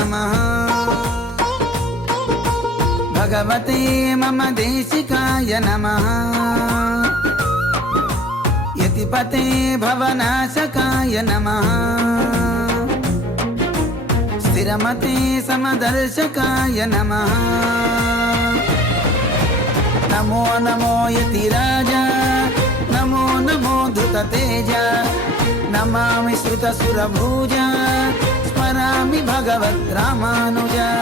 नमः। भगवते मम देशिकाय नमः। यतिपते भवनाशकाय नमः। स्थिरमते समदर्शकाय नमः। नमो नमो यतिराजा, नमो नमो धृततेज, नमामि श्रुतसुरभुज, स्मरामि भगवद्रामानुज।